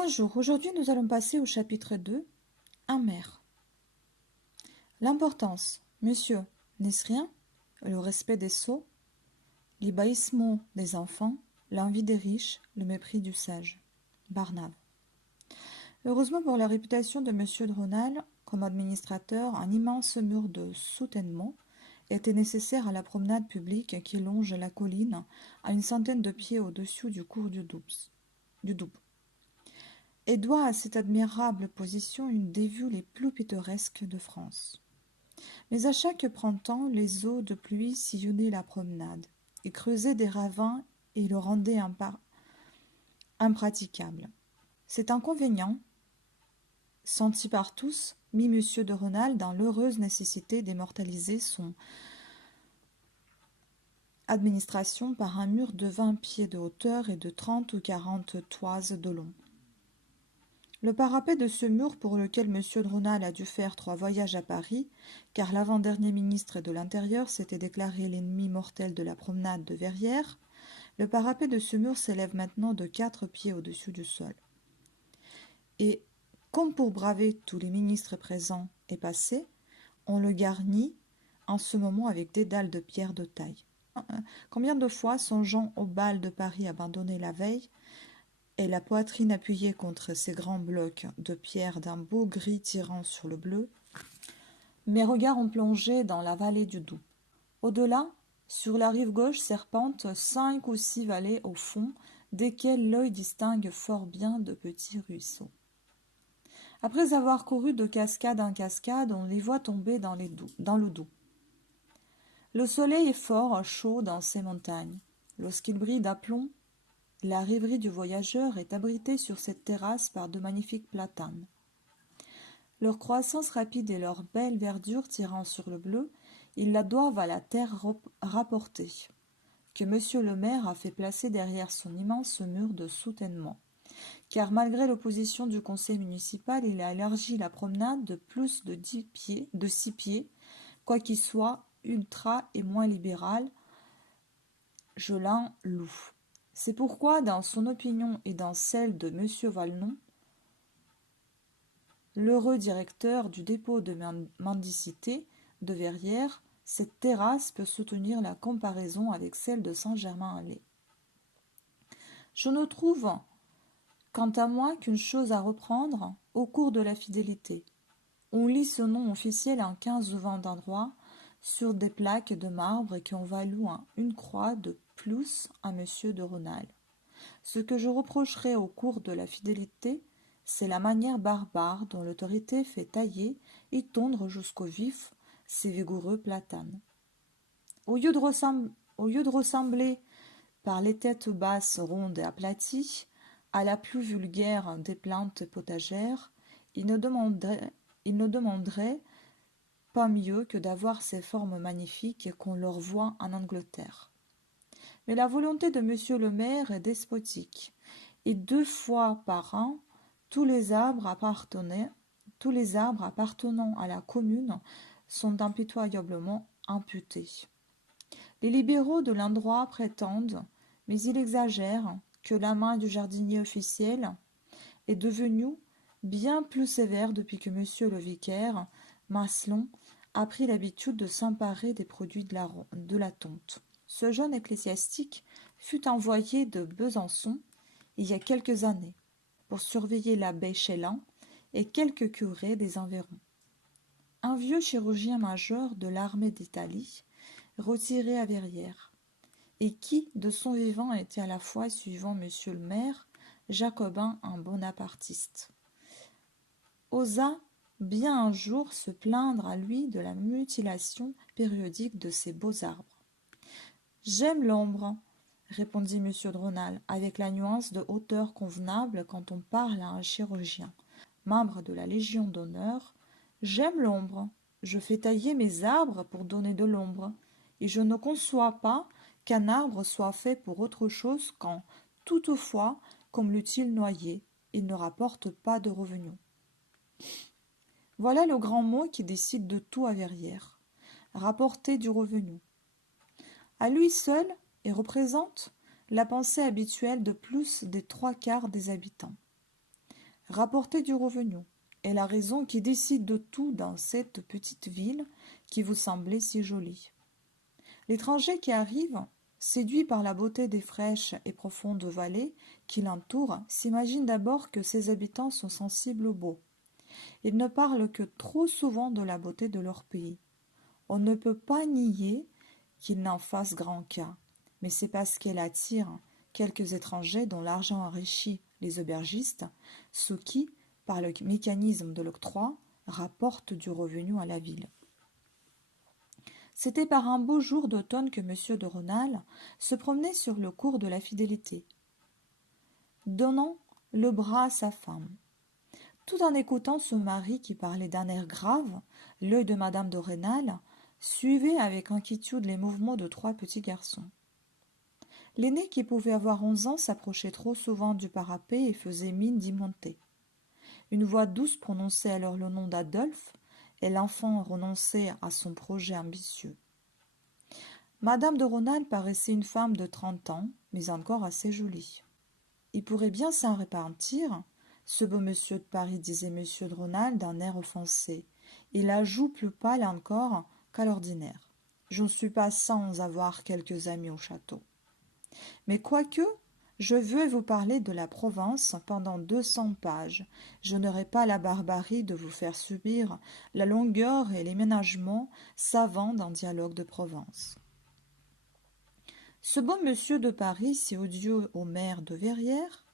Bonjour, aujourd'hui nous allons passer au chapitre 2, un maire. L'importance, monsieur, n'est-ce rien? Le respect des sots, l'ébahissement des enfants, l'envie des riches, le mépris du sage. Barnave. Heureusement pour la réputation de monsieur de Rênal, comme administrateur, un immense mur de soutènement était nécessaire à la promenade publique qui longe la colline à une centaine de pieds au-dessus du cours du Doubs. Et doit à cette admirable position une des vues les plus pittoresques de France. Mais à chaque printemps, les eaux de pluie sillonnaient la promenade et creusaient des ravins et le rendaient impraticable. Cet inconvénient, senti par tous, mit M. de Rênal dans l'heureuse nécessité d'immortaliser son administration par un mur de 20 pieds de hauteur et de 30 ou 40 toises de long. Le parapet de ce mur pour lequel M. de Rênal a dû faire 3 voyages à Paris, car l'avant-dernier ministre de l'Intérieur s'était déclaré l'ennemi mortel de la promenade de Verrières, le parapet de ce mur s'élève maintenant de 4 pieds au-dessus du sol. Et, comme pour braver tous les ministres présents et passés, on le garnit en ce moment avec des dalles de pierre de taille. Combien de fois, songeant aux balles de Paris abandonnées la veille, et la poitrine appuyée contre ces grands blocs de pierre d'un beau gris tirant sur le bleu, mes regards ont plongé dans la vallée du Doubs. Au-delà, sur la rive gauche serpentent 5 ou 6 vallées au fond, desquelles l'œil distingue fort bien de petits ruisseaux. Après avoir couru de cascade en cascade, on les voit tomber dans le Doubs. Le soleil est fort chaud dans ces montagnes. Lorsqu'il brille d'aplomb, la rêverie du voyageur est abritée sur cette terrasse par de magnifiques platanes. Leur croissance rapide et leur belle verdure tirant sur le bleu, ils la doivent à la terre rapportée, que monsieur le maire a fait placer derrière son immense mur de soutènement. Car malgré l'opposition du conseil municipal, il a élargi la promenade de plus de 6 pieds, quoiqu'il soit ultra et moins libéral, je l'en loue. C'est pourquoi, dans son opinion et dans celle de M. Valnon, l'heureux directeur du dépôt de mendicité de Verrières, cette terrasse peut soutenir la comparaison avec celle de Saint-Germain-en-Laye. Je ne trouve, quant à moi, qu'une chose à reprendre au cours de la fidélité. On lit ce nom officiel en 15 ou 20 endroits sur des plaques de marbre qui ont valu une croix de plus à M. de Rênal. Ce que je reprocherai au cours de la fidélité, c'est la manière barbare dont l'autorité fait tailler et tondre jusqu'au vif ces vigoureux platanes. Au lieu de ressembler, par les têtes basses, rondes et aplaties, à la plus vulgaire des plantes potagères, il ne demanderait pas mieux que d'avoir ces formes magnifiques qu'on leur voit en Angleterre. Mais la volonté de monsieur le maire est despotique, et 2 fois par an, tous les arbres appartenant à la commune sont impitoyablement amputés. Les libéraux de l'endroit prétendent, mais ils exagèrent, que la main du jardinier officiel est devenue bien plus sévère depuis que monsieur le vicaire, Maslon, a pris l'habitude de s'emparer des produits de la tonte. Ce jeune ecclésiastique fut envoyé de Besançon il y a quelques années pour surveiller l'abbé Chélan et quelques curés des environs. Un vieux chirurgien-major de l'armée d'Italie, retiré à Verrières, et qui, de son vivant, était à la fois, suivant monsieur le maire, jacobin en bonapartiste, osa bien un jour se plaindre à lui de la mutilation périodique de ces beaux arbres. « J'aime l'ombre, » répondit M. de Rênal, avec la nuance de hauteur convenable quand on parle à un chirurgien, membre de la Légion d'honneur. « J'aime l'ombre, je fais tailler mes arbres pour donner de l'ombre, et je ne conçois pas qu'un arbre soit fait pour autre chose quand, toutefois, comme l'eût-il noyé, il ne rapporte pas de revenus. » Voilà le grand mot qui décide de tout à Verrières. Rapporter du revenu. À lui seul, et représente la pensée habituelle de plus des 3/4 des habitants. Rapporter du revenu est la raison qui décide de tout dans cette petite ville qui vous semblait si jolie. L'étranger qui arrive, séduit par la beauté des fraîches et profondes vallées qui l'entourent, s'imagine d'abord que ses habitants sont sensibles au beau. Ils ne parlent que trop souvent de la beauté de leur pays. On ne peut pas nier qu'ils n'en fassent grand cas, mais c'est parce qu'elle attire quelques étrangers dont l'argent enrichit les aubergistes, ce qui, par le mécanisme de l'octroi, rapporte du revenu à la ville. C'était par un beau jour d'automne que M. de Rênal se promenait sur le cours de la Fidélité, donnant le bras à sa femme. Tout en écoutant son mari qui parlait d'un air grave, l'œil de Madame de Rênal suivait avec inquiétude les mouvements de 3 petits garçons. L'aîné, qui pouvait avoir 11 ans, s'approchait trop souvent du parapet et faisait mine d'y monter. Une voix douce prononçait alors le nom d'Adolphe, et l'enfant renonçait à son projet ambitieux. Madame de Rênal paraissait une femme de 30 ans, mais encore assez jolie. Il pourrait bien s'en repentir, ce beau monsieur de Paris, disait monsieur de Rênal d'un air offensé. Il a joue plus pâle encore qu'à l'ordinaire. Je ne suis pas sans avoir quelques amis au château. Mais quoique je veuille vous parler de la Provence pendant 200 pages, je n'aurai pas la barbarie de vous faire subir la longueur et les ménagements savants d'un dialogue de Provence. Ce beau monsieur de Paris, si odieux au maire de Verrières,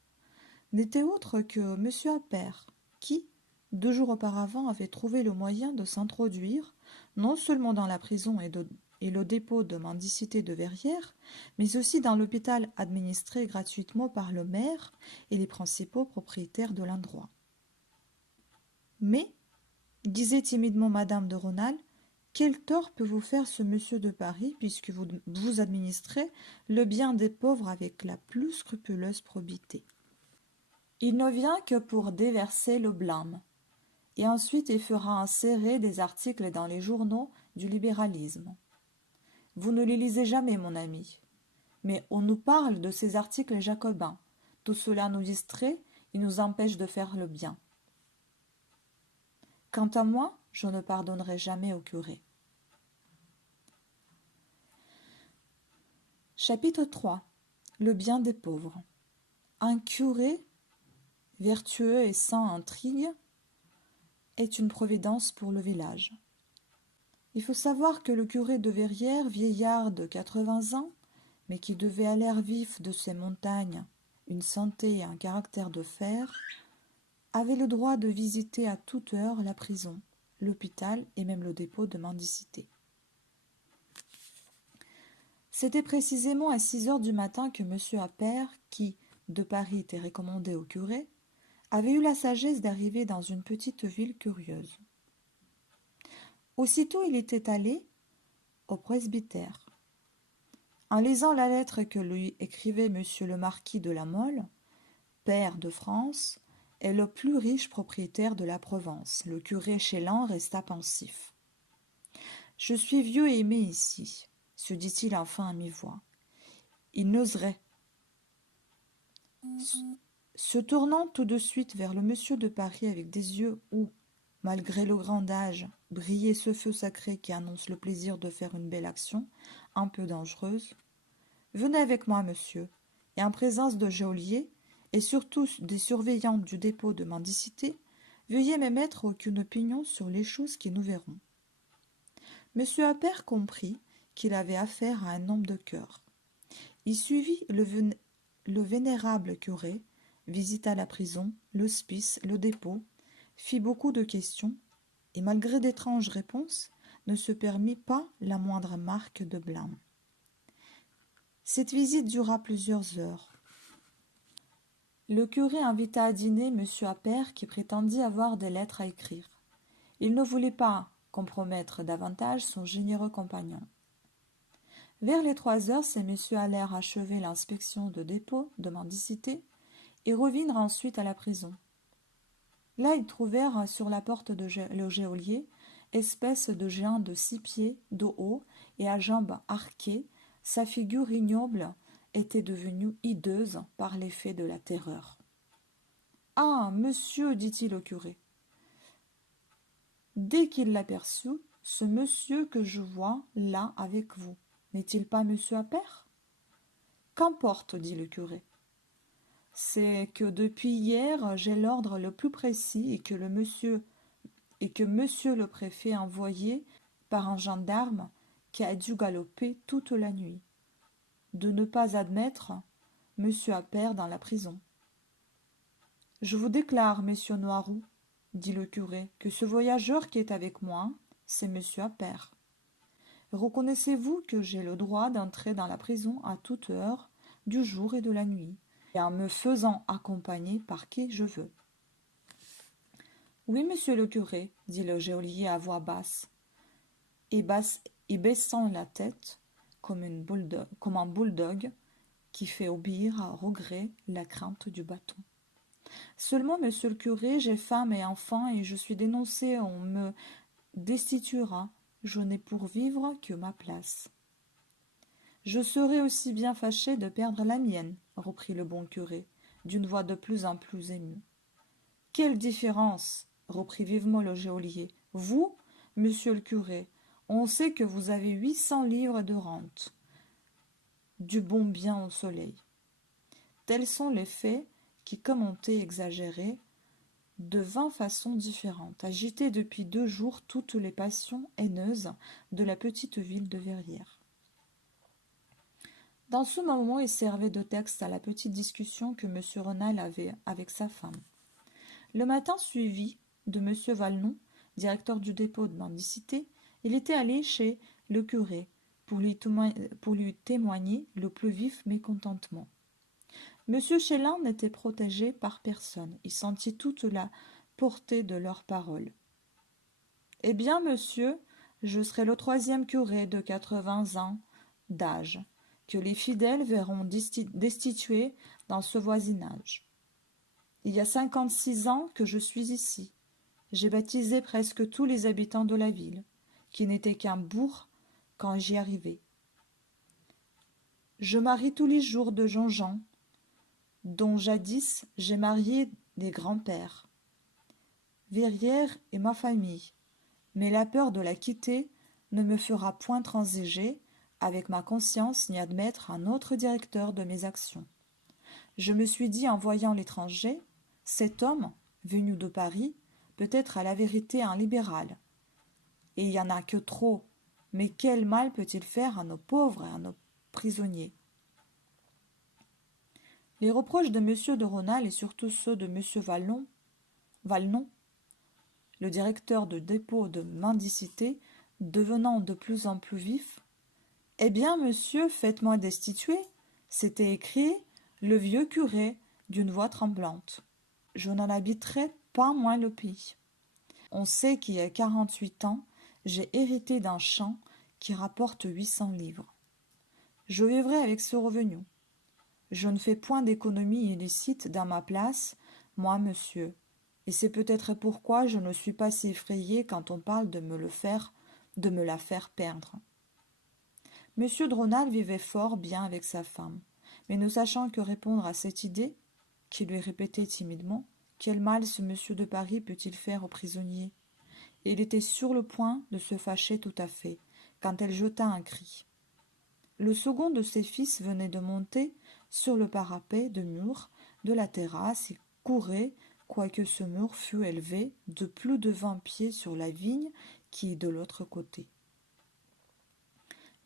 n'était autre que monsieur Appert, qui, 2 jours auparavant, avait trouvé le moyen de s'introduire, non seulement dans la prison et le dépôt de mendicité de Verrières, mais aussi dans l'hôpital administré gratuitement par le maire et les principaux propriétaires de l'endroit. Mais, disait timidement madame de Rênal, quel tort peut vous faire ce monsieur de Paris, puisque vous administrez le bien des pauvres avec la plus scrupuleuse probité. Il ne vient que pour déverser le blâme, et ensuite il fera insérer des articles dans les journaux du libéralisme. Vous ne les lisez jamais, mon ami, mais on nous parle de ces articles jacobins. Tout cela nous distrait et nous empêche de faire le bien. Quant à moi, je ne pardonnerai jamais au curé. Chapitre 3. Le bien des pauvres. Un curé, vertueux et sans intrigue, est une providence pour le village. Il faut savoir que le curé de Verrières, vieillard de 80 ans, mais qui devait à l'air vif de ces montagnes une santé et un caractère de fer, avait le droit de visiter à toute heure la prison, l'hôpital et même le dépôt de mendicité. C'était précisément à 6 heures du matin que M. Appert, qui, de Paris, était recommandé au curé, avait eu la sagesse d'arriver dans une petite ville curieuse. Aussitôt il était allé au presbytère. En lisant la lettre que lui écrivait M. le marquis de La Mole, pair de France, et le plus riche propriétaire de la Provence, le curé Chélan resta pensif. « Je suis vieux et aimé ici, se dit-il enfin à mi-voix. Il n'oserait. Se tournant tout de suite vers le monsieur de Paris avec des yeux où, malgré le grand âge, brillait ce feu sacré qui annonce le plaisir de faire une belle action, un peu dangereuse. « Venez avec moi, monsieur, et en présence de geôliers, et surtout des surveillants du dépôt de mendicité, veuillez m'émettre aucune opinion sur les choses que nous verrons. » Monsieur Appert comprit qu'il avait affaire à un homme de cœur. Il suivit le vénérable curé, visita la prison, l'hospice, le dépôt, fit beaucoup de questions, et malgré d'étranges réponses, ne se permit pas la moindre marque de blâme. Cette visite dura plusieurs heures. Le curé invita à dîner M. Appert, qui prétendit avoir des lettres à écrire. Il ne voulait pas compromettre davantage son généreux compagnon. Vers les 3 heures, ces messieurs allèrent achever l'inspection de dépôt de mendicité et revinrent ensuite à la prison. Là, ils trouvèrent sur la porte le geôlier, espèce de géant de 6 pieds de haut et à jambes arquées. Sa figure ignoble était devenue hideuse par l'effet de la terreur. Ah, monsieur, dit-il au curé. Dès qu'il l'aperçut, ce monsieur que je vois là avec vous, n'est-il pas monsieur Appert? Qu'importe, dit le curé. C'est que depuis hier, j'ai l'ordre le plus précis et que monsieur le préfet a envoyé par un gendarme qui a dû galoper toute la nuit, de ne pas admettre monsieur Appert dans la prison. Je vous déclare, messieurs Noiroud, dit le curé, que ce voyageur qui est avec moi, c'est monsieur Appert. Reconnaissez-vous que j'ai le droit d'entrer dans la prison à toute heure du jour et de la nuit, et en me faisant accompagner par qui je veux. Oui, monsieur le curé, dit le geôlier à voix basse, et baissant la tête comme un bulldog qui fait obéir à regret la crainte du bâton. Seulement, monsieur le curé, j'ai femme et enfants, et je suis dénoncé, on me destituera. Je n'ai pour vivre que ma place. Je serais aussi bien fâché de perdre la mienne, reprit le bon curé, d'une voix de plus en plus émue. Quelle différence, reprit vivement le geôlier. Vous, monsieur le curé, on sait que vous avez 800 livres de rente, du bon bien au soleil. Tels sont les faits qui, comme ont été exagérés, de 20 façons différentes, agitaient depuis 2 jours toutes les passions haineuses de la petite ville de Verrières. Dans ce moment, il servait de texte à la petite discussion que M. Renal avait avec sa femme. Le matin suivi de M. Valnon, directeur du dépôt de mendicité, il était allé chez le curé pour lui témoigner le plus vif mécontentement. M. Chélan n'était protégé par personne. Il sentit toute la portée de leurs paroles. « Eh bien, monsieur, je serai le 3e curé de 80 ans d'âge, que les fidèles verront destitués dans ce voisinage. Il y a 56 ans que je suis ici. J'ai baptisé presque tous les habitants de la ville, qui n'était qu'un bourg quand j'y arrivai. Je marie tous les jours de jeunes gens, dont jadis j'ai marié des grands-pères. Verrières est ma famille, mais la peur de la quitter ne me fera point transiger avec ma conscience ni admettre un autre directeur de mes actions. Je me suis dit en voyant l'étranger, cet homme, venu de Paris, peut être à la vérité un libéral. Et il y en a que trop, mais quel mal peut-il faire à nos pauvres et à nos prisonniers? Les reproches de M. de Rênal et surtout ceux de M. Valnon, le directeur de dépôt de mendicité, devenant de plus en plus vifs. « Eh bien, monsieur, faites-moi destituer !» s'était écrié le vieux curé d'une voix tremblante. « Je n'en habiterai pas moins le pays. On sait qu'il y a 48 ans, j'ai hérité d'un champ qui rapporte 800 livres. Je vivrai avec ce revenu. Je ne fais point d'économie illicite dans ma place, moi, monsieur, et c'est peut-être pourquoi je ne suis pas si effrayé quand on parle de me la faire perdre. » Monsieur de Rênal vivait fort bien avec sa femme, mais ne sachant que répondre à cette idée, qui lui répétait timidement, quel mal ce monsieur de Paris peut-il faire aux prisonniers? Et il était sur le point de se fâcher tout à fait, quand elle jeta un cri. Le second de ses fils venait de monter sur le parapet de mur de la terrasse et courait, quoique ce mur fût élevé de plus de 20 pieds sur la vigne qui est de l'autre côté.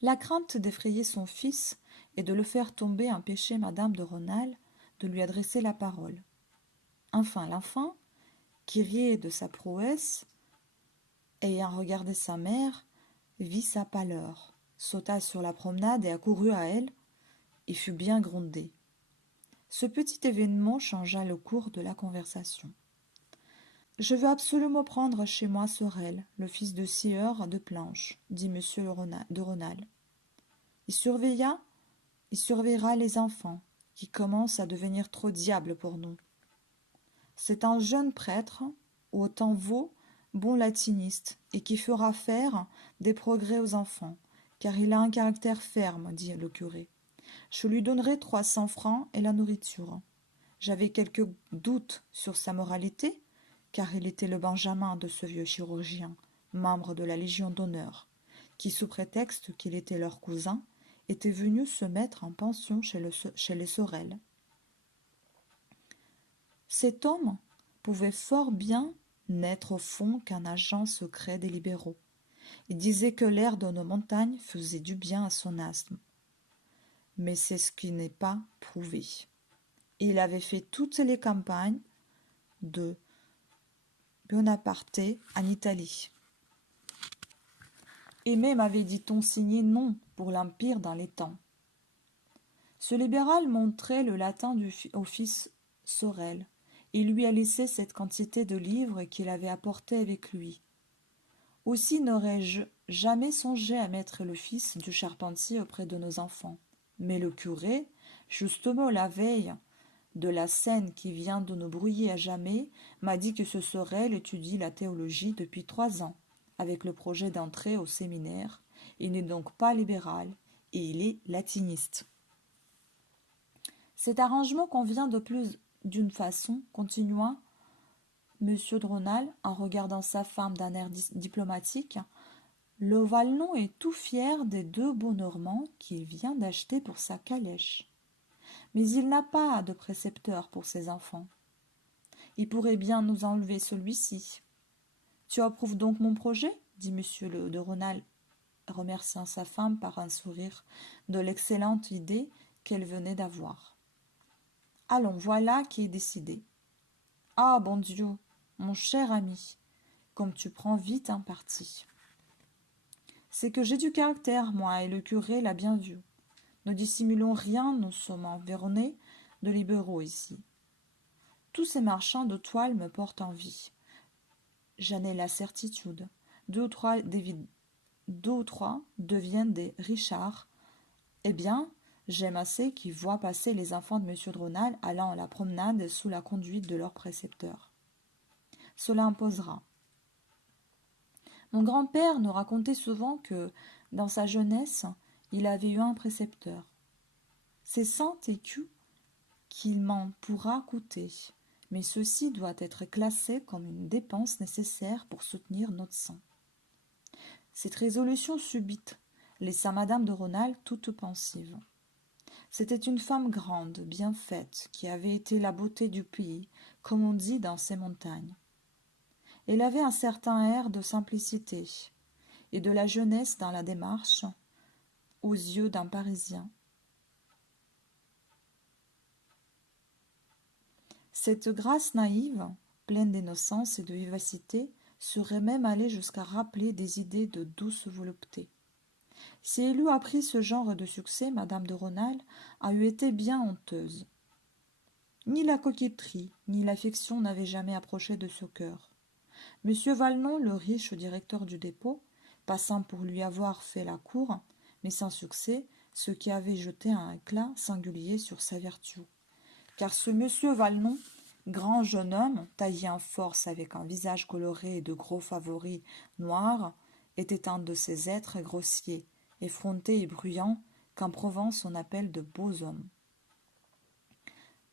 La crainte d'effrayer son fils et de le faire tomber empêchait madame de Rênal de lui adresser la parole. Enfin, l'enfant, qui riait de sa prouesse, ayant regardé sa mère, vit sa pâleur, sauta sur la promenade et accourut à elle, et fut bien grondé. Ce petit événement changea le cours de la conversation. « Je veux absolument prendre chez moi Sorel, le fils de scieur de Planche, dit M. de Rênal. Il surveillera les enfants, qui commencent à devenir trop diables pour nous. C'est un jeune prêtre, autant vaut bon latiniste, et qui fera faire des progrès aux enfants, car il a un caractère ferme, dit le curé. Je lui donnerai 300 francs et la nourriture. J'avais quelques doutes sur sa moralité, car il était le benjamin de ce vieux chirurgien, membre de la Légion d'honneur, qui, sous prétexte qu'il était leur cousin, était venu se mettre en pension chez les Sorel. Cet homme pouvait fort bien n'être au fond qu'un agent secret des libéraux. Il disait que l'air de nos montagnes faisait du bien à son asthme. Mais c'est ce qui n'est pas prouvé. Il avait fait toutes les campagnes de Bonaparte en Italie. Et même avait, dit-on, signé non pour l'Empire dans les temps. Ce libéral montrait le latin au fils Sorel. Il lui a laissé cette quantité de livres qu'il avait apportés avec lui. Aussi n'aurais-je jamais songé à mettre le fils du charpentier auprès de nos enfants. Mais le curé, justement la veille de la scène qui vient de nous brouiller à jamais, m'a dit que ce Sorel étudie la théologie depuis 3 ans, avec le projet d'entrer au séminaire. Il n'est donc pas libéral, et il est latiniste. Cet arrangement convient de plus d'une façon, continua M. de Rênal, en regardant sa femme d'un air diplomatique. Le Valnon est tout fier des 2 beaux Normands qu'il vient d'acheter pour sa calèche. Mais il n'a pas de précepteur pour ses enfants. Il pourrait bien nous enlever celui-ci. Tu approuves donc mon projet dit M. de Rênal, remerciant sa femme par un sourire de l'excellente idée qu'elle venait d'avoir. Allons, voilà qui est décidé. Ah, bon Dieu, mon cher ami, comme tu prends vite un parti. C'est que j'ai du caractère, moi, et le curé l'a bien vu. Ne dissimulons rien, nous sommes environnés de libéraux ici. Tous ces marchands de toile me portent envie. J'en ai la certitude. 2 ou 3 deviennent des Richards. Eh bien, j'aime assez qu'ils voient passer les enfants de M. de Rênal allant à la promenade sous la conduite de leur précepteur. Cela imposera. Mon grand-père nous racontait souvent que, dans sa jeunesse, il avait eu un précepteur. C'est 100 écus qu'il m'en pourra coûter, mais ceci doit être classé comme une dépense nécessaire pour soutenir notre sang. Cette résolution subite laissa madame de Rênal toute pensive. C'était une femme grande, bien faite, qui avait été la beauté du pays, comme on dit dans ces montagnes. Elle avait un certain air de simplicité et de la jeunesse dans la démarche, aux yeux d'un Parisien. Cette grâce naïve, pleine d'innocence et de vivacité, serait même allée jusqu'à rappeler des idées de douce volupté. Si elle eût appris ce genre de succès, madame de Rênal a eu été bien honteuse. Ni la coquetterie, ni l'affection n'avaient jamais approché de ce cœur. Monsieur Valnon, le riche directeur du dépôt, passant pour lui avoir fait la cour, mais sans succès, ce qui avait jeté un éclat singulier sur sa vertu. Car ce monsieur Valnon, grand jeune homme, taillé en force avec un visage coloré et de gros favoris noirs, était un de ces êtres grossiers, effrontés et bruyants qu'en Provence on appelle de beaux hommes.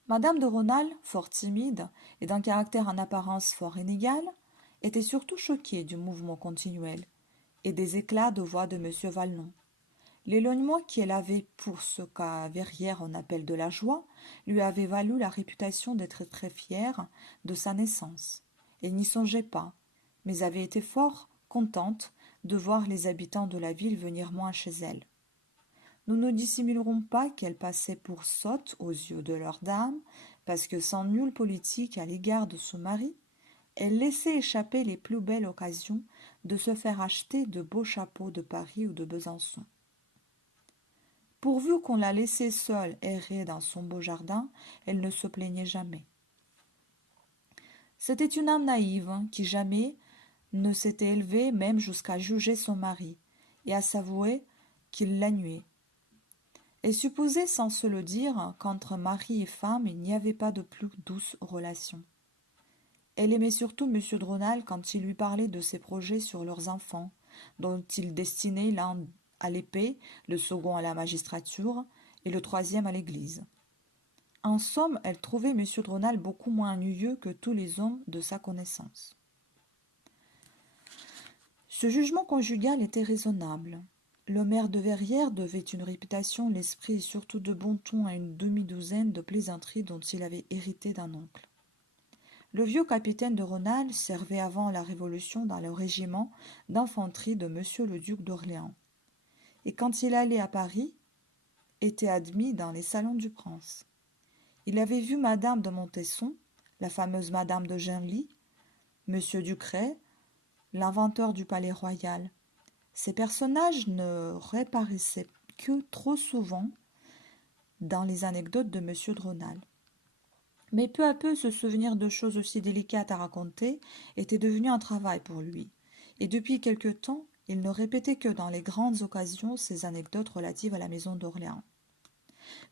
Madame de Rênal, fort timide et d'un caractère en apparence fort inégal, était surtout choquée du mouvement continuel et des éclats de voix de M. Valnon. L'éloignement qu'elle avait pour ce qu'à Verrières on appelle de la joie lui avait valu la réputation d'être très fière de sa naissance. Elle n'y songeait pas, mais avait été fort contente de voir les habitants de la ville venir moins chez elle. Nous ne dissimulerons pas qu'elle passait pour sotte aux yeux de leurs dames, parce que sans nulle politique à l'égard de son mari, elle laissait échapper les plus belles occasions de se faire acheter de beaux chapeaux de Paris ou de Besançon. Pourvu qu'on la laissait seule errer dans son beau jardin, elle ne se plaignait jamais. C'était une âme naïve qui jamais ne s'était élevée même jusqu'à juger son mari et à s'avouer qu'il l'ennuyait. Elle supposait sans se le dire qu'entre mari et femme il n'y avait pas de plus douces relations. Elle aimait surtout M. de Rênal quand il lui parlait de ses projets sur leurs enfants, dont il destinait l'un à l'épée, le second à la magistrature et le troisième à l'église. En somme, elle trouvait M. de Rênal beaucoup moins ennuyeux que tous les hommes de sa connaissance. Ce jugement conjugal était raisonnable. Le maire de Verrières devait une réputation, l'esprit et surtout de bon ton à une demi-douzaine de plaisanteries dont il avait hérité d'un oncle. Le vieux capitaine de Rênal servait avant la Révolution dans le régiment d'infanterie de monsieur le duc d'Orléans. Et quand il allait à Paris, était admis dans les salons du prince. Il avait vu madame de Montesson, la fameuse madame de Genlis, monsieur Ducret, l'inventeur du palais royal. Ces personnages ne réapparaissaient que trop souvent dans les anecdotes de monsieur de Rênal. Mais peu à peu, ce souvenir de choses aussi délicates à raconter était devenu un travail pour lui, et depuis quelque temps, il ne répétait que dans les grandes occasions ces anecdotes relatives à la maison d'Orléans.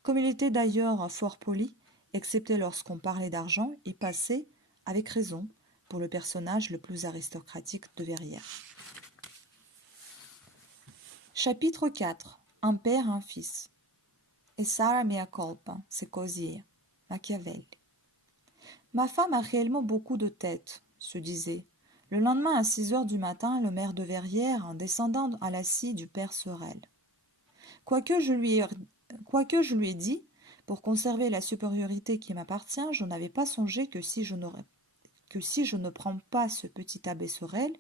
Comme il était d'ailleurs fort poli, excepté lorsqu'on parlait d'argent, il passait, avec raison, pour le personnage le plus aristocratique de Verrières. Chapitre 4. Un père, un fils. Et Sarah mea culpa, c'est cosier. Machiavel. Ma femme a réellement beaucoup de tête, se disait. Le lendemain à 6 heures du matin, le maire de Verrières, en descendant à la scie du père Sorel. Quoique je lui ai dit, pour conserver la supériorité qui m'appartient, je n'avais pas songé que si je ne prends pas ce petit abbé Sorel,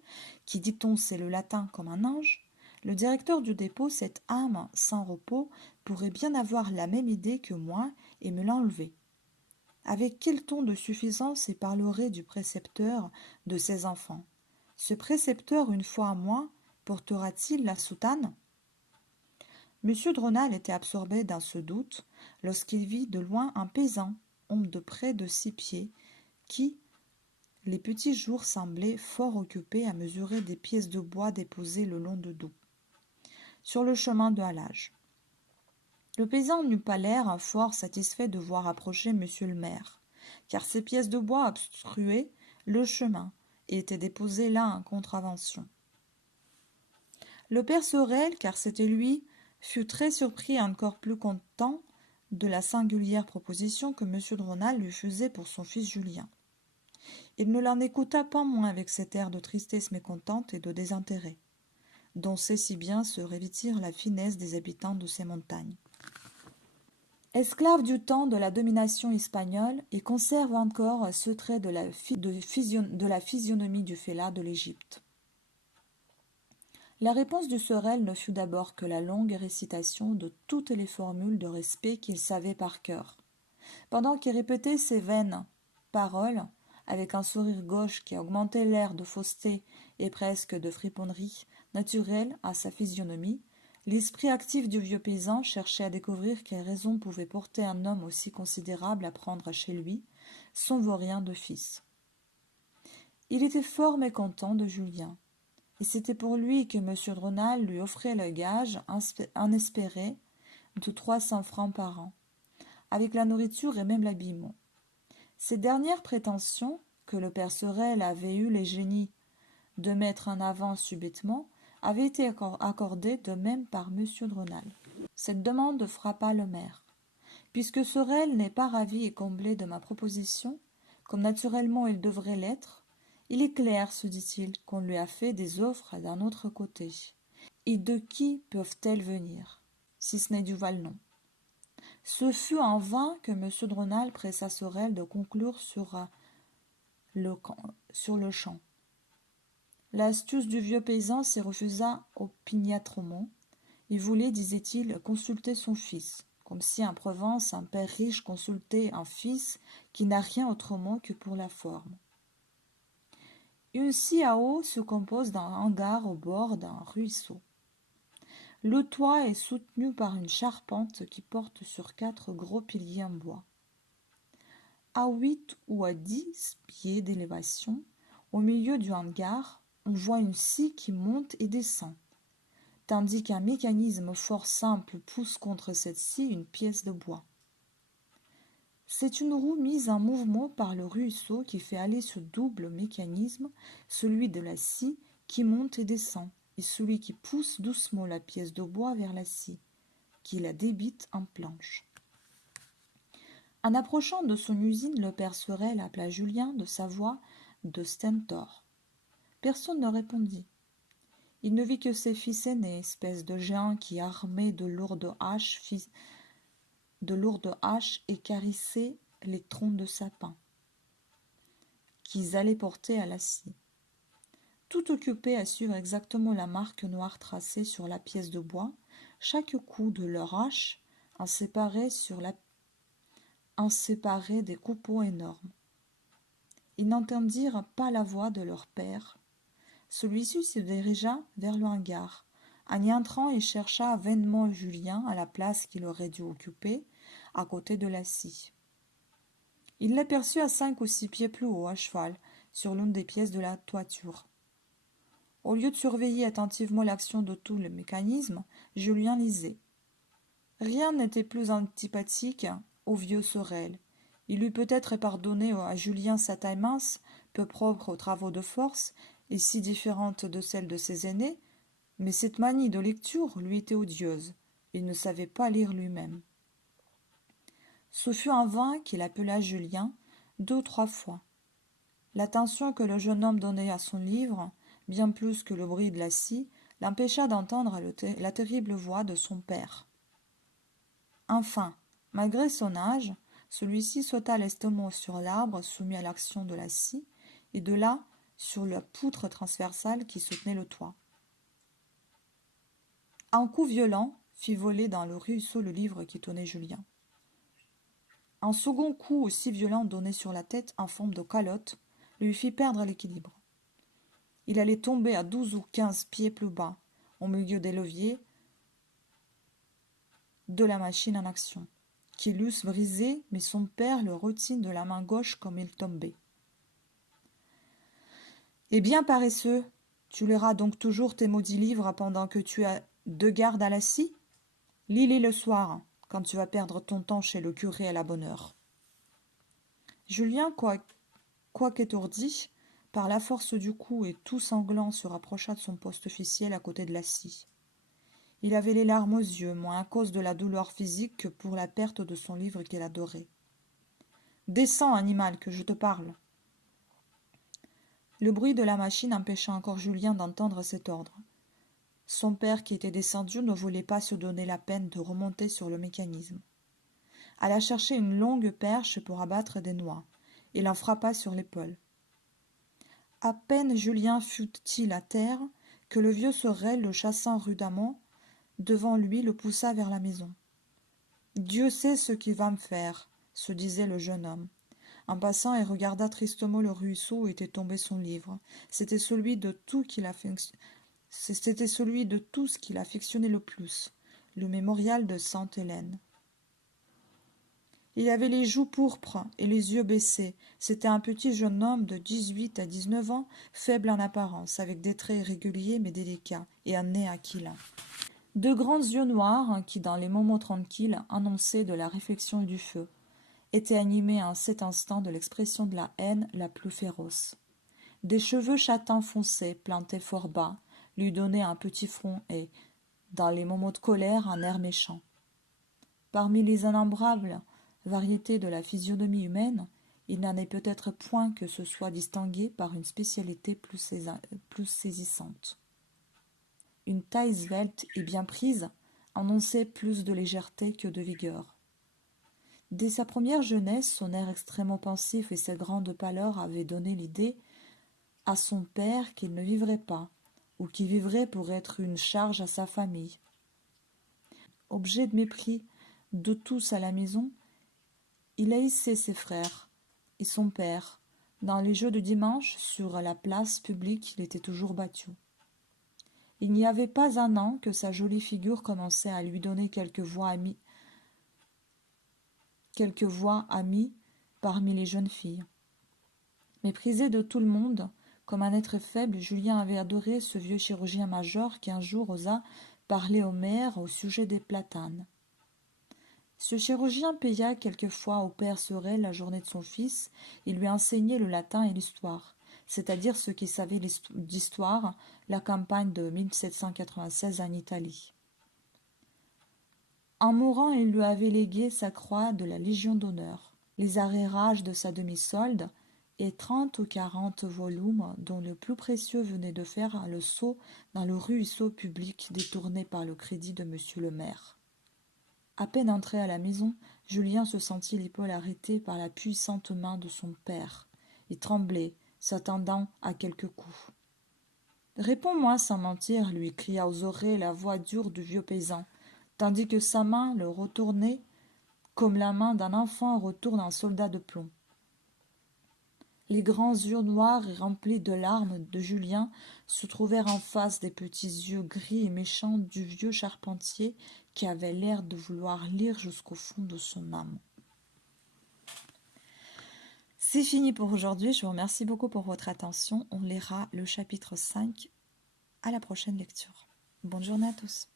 qui dit-on sait le latin comme un ange, le directeur du dépôt, cette âme sans repos, pourrait bien avoir la même idée que moi et me l'enlever. Avec quel ton de suffisance il parlerait du précepteur de ses enfants? Ce précepteur, une fois à moi, portera-t-il la soutane? Monsieur de Rênal était absorbé dans ce doute lorsqu'il vit de loin un paysan, homme de près de 6 pieds, qui, les petits jours, semblait fort occupé à mesurer des pièces de bois déposées le long de Doubs, sur le chemin de halage. Le paysan n'eut pas l'air fort satisfait de voir approcher monsieur le maire, car ces pièces de bois obstruaient le chemin et étaient déposées là en contravention. Le père Sorel, car c'était lui, fut très surpris et encore plus content de la singulière proposition que monsieur de Rênal lui faisait pour son fils Julien. Il ne l'en écouta pas moins avec cet air de tristesse mécontente et de désintérêt, dont sait si bien se revêtir la finesse des habitants de ces montagnes. Esclave du temps de la domination espagnole, il conserve encore ce trait de la physionomie du félin de l'Égypte. La réponse du Sorel ne fut d'abord que la longue récitation de toutes les formules de respect qu'il savait par cœur. Pendant qu'il répétait ces vaines paroles, avec un sourire gauche qui augmentait l'air de fausseté et presque de friponnerie naturelle à sa physionomie, l'esprit actif du vieux paysan cherchait à découvrir quelle raison pouvait porter un homme aussi considérable à prendre chez lui son vaurien de fils. Il était fort mécontent de Julien, et c'était pour lui que M. de Rênal lui offrait le gage inespéré de 300 francs par an, avec la nourriture et même l'habillement. Ces dernières prétentions, que le père Sorel avait eu les génies de mettre en avant subitement, avaient été accordées de même par M. de Rênal. Cette demande frappa le maire. Puisque Sorel n'est pas ravi et comblé de ma proposition, comme naturellement il devrait l'être, il est clair, se dit-il, qu'on lui a fait des offres d'un autre côté. Et de qui peuvent-elles venir, si ce n'est du Valnon? Ce fut en vain que M. de Rênal pressa Sorel de conclure sur le champ. L'astuce du vieux paysan s'y refusa opiniâtrement. Il voulait, disait-il, consulter son fils, comme si en Provence un père riche consultait un fils qui n'a rien autrement que pour la forme. Une scie à eau se compose d'un hangar au bord d'un ruisseau. Le toit est soutenu par une charpente qui porte sur 4 gros piliers en bois. À 8 ou à 10 pieds d'élévation, au milieu du hangar, on voit une scie qui monte et descend, tandis qu'un mécanisme fort simple pousse contre cette scie une pièce de bois. C'est une roue mise en mouvement par le ruisseau qui fait aller ce double mécanisme, celui de la scie qui monte et descend, et celui qui pousse doucement la pièce de bois vers la scie, qui la débite en planche. En approchant de son usine, le père Sorel appela Julien de sa voix de stentor. Personne ne répondit. Il ne vit que ses fils aînés, espèces de géants qui, armés de lourdes haches, écarissaient les troncs de sapin qu'ils allaient porter à la scie. Tout occupés à suivre exactement la marque noire tracée sur la pièce de bois, chaque coup de leur hache en séparait des coupeaux énormes. Ils n'entendirent pas la voix de leur père. Celui-ci se dirigea vers le hangar. En y entrant, il chercha vainement Julien à la place qu'il aurait dû occuper, à côté de la scie. Il l'aperçut à 5 ou 6 pieds plus haut, à cheval, sur l'une des pièces de la toiture. Au lieu de surveiller attentivement l'action de tout le mécanisme, Julien lisait. Rien n'était plus antipathique au vieux Sorel. Il eût peut-être pardonné à Julien sa taille mince, peu propre aux travaux de force, et si différente de celle de ses aînés, mais cette manie de lecture lui était odieuse. Il ne savait pas lire lui-même. Ce fut en vain qu'il appela Julien 2 ou 3 fois. L'attention que le jeune homme donnait à son livre, bien plus que le bruit de la scie, l'empêcha d'entendre la terrible voix de son père. Enfin, malgré son âge, celui-ci sauta lestement sur l'arbre soumis à l'action de la scie, et de là sur la poutre transversale qui soutenait le toit. Un coup violent fit voler dans le ruisseau le livre qui tenait Julien. Un second coup aussi violent donné sur la tête en forme de calotte lui fit perdre l'équilibre. Il allait tomber à 12 ou 15 pieds plus bas, au milieu des leviers de la machine en action, qui l'eussent brisé, mais son père le retint de la main gauche comme il tombait. « Eh bien, paresseux, tu liras donc toujours tes maudits livres pendant que tu as 2 gardes à la scie ? Lis-les le soir, quand tu vas perdre ton temps chez le curé à la bonne heure. » Julien, quoiqu'étourdi par la force du coup et tout sanglant, se rapprocha de son poste officiel à côté de la scie. Il avait les larmes aux yeux, moins à cause de la douleur physique que pour la perte de son livre qu'il adorait. « Descends, animal, que je te parle !» Le bruit de la machine empêcha encore Julien d'entendre cet ordre. Son père, qui était descendu, ne voulait pas se donner la peine de remonter sur le mécanisme. Alla chercher une longue perche pour abattre des noix, et l'en frappa sur l'épaule. À peine Julien fut-il à terre que le vieux Sorel, le chassant rudement devant lui, le poussa vers la maison. « Dieu sait ce qu'il va me faire, » se disait le jeune homme. En passant, il regarda tristement le ruisseau où était tombé son livre. C'était celui de tout ce qu'il affectionnait le plus, le mémorial de Sainte Hélène. Il avait les joues pourpres et les yeux baissés. C'était un petit jeune homme de 18 à 19 ans, faible en apparence, avec des traits réguliers mais délicats, et un nez aquilin. De grands yeux noirs, qui dans les moments tranquilles annonçaient de la réflexion et du feu, étaient animés en cet instant de l'expression de la haine la plus féroce. Des cheveux châtains foncés, plantés fort bas, lui donnaient un petit front et, dans les moments de colère, un air méchant. Parmi les innombrables variétés de la physionomie humaine, il n'en est peut-être point que ce soit distingué par une spécialité plus saisissante. Une taille svelte et bien prise annonçait plus de légèreté que de vigueur. Dès sa première jeunesse, son air extrêmement pensif et sa grande pâleur avaient donné l'idée à son père qu'il ne vivrait pas, ou qu'il vivrait pour être une charge à sa famille. Objet de mépris de tous à la maison, il haïssait ses frères et son père. Dans les jeux de dimanche, sur la place publique, il était toujours battu. Il n'y avait pas un an que sa jolie figure commençait à lui donner quelques voix amies parmi les jeunes filles. Méprisé de tout le monde, comme un être faible, Julien avait adoré ce vieux chirurgien-major qui un jour osa parler au maire au sujet des platanes. Ce chirurgien paya quelquefois au père Sorel la journée de son fils et lui enseignait le latin et l'histoire, c'est-à-dire ce qu'il savait d'histoire, la campagne de 1796 en Italie. En mourant, il lui avait légué sa croix de la Légion d'honneur. les arrérages de sa demi-solde et 30 ou 40 volumes dont le plus précieux venait de faire le saut dans le ruisseau public détourné par le crédit de monsieur le maire. À peine entré à la maison, Julien se sentit l'épaule arrêtée par la puissante main de son père. Il tremblait, s'attendant à quelque coup. « Réponds-moi sans mentir, lui cria aux oreilles la voix dure du vieux paysan, tandis que sa main le retournait comme la main d'un enfant retourne un soldat de plomb. Les grands yeux noirs et remplis de larmes de Julien se trouvèrent en face des petits yeux gris et méchants du vieux charpentier qui avait l'air de vouloir lire jusqu'au fond de son âme. C'est fini pour aujourd'hui, je vous remercie beaucoup pour votre attention. On lira le chapitre 5 à la prochaine lecture. Bonne journée à tous.